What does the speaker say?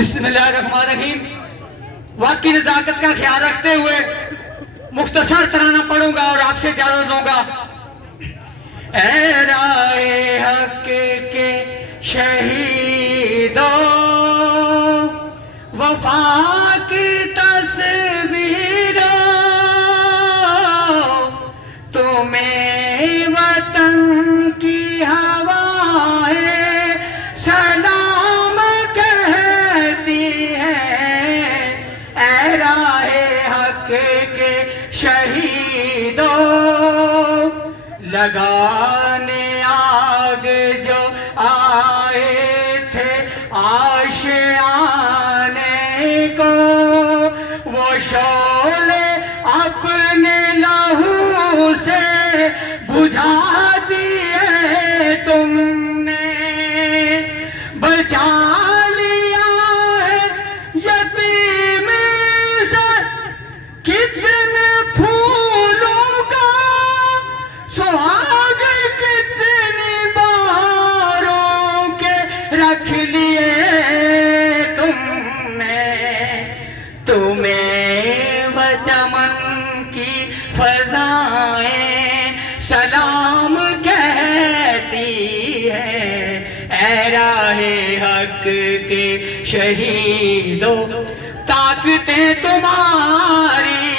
بسم اللہ الرحمن الرحیم. واقعی نزاکت کا خیال رکھتے ہوئے مختصر ترانہ پڑھوں گا اور آپ سے اجازت دوں گا. اے رائے حق کے شہیدوں، وفا کی تصویروں، تمہیں وطن کی ہوائیں سلام کہتی ہیں. اے راہ حق کے شہیدوں، لگانے آگ جو آئے تھے عاشقانے کو، وہ شعلے اپنے لہو سے بجھا دیے تم نے. بچا لیا ہے یتیم سے کتنے پھولوں کا، سہاگ کتنی بہاروں کے رکھ لیے تم نے. تمہیں و چمن کی فضائیں سلام کہتی ہیں. اے راہ حق کے شہیدوں، طاقتیں تمہاری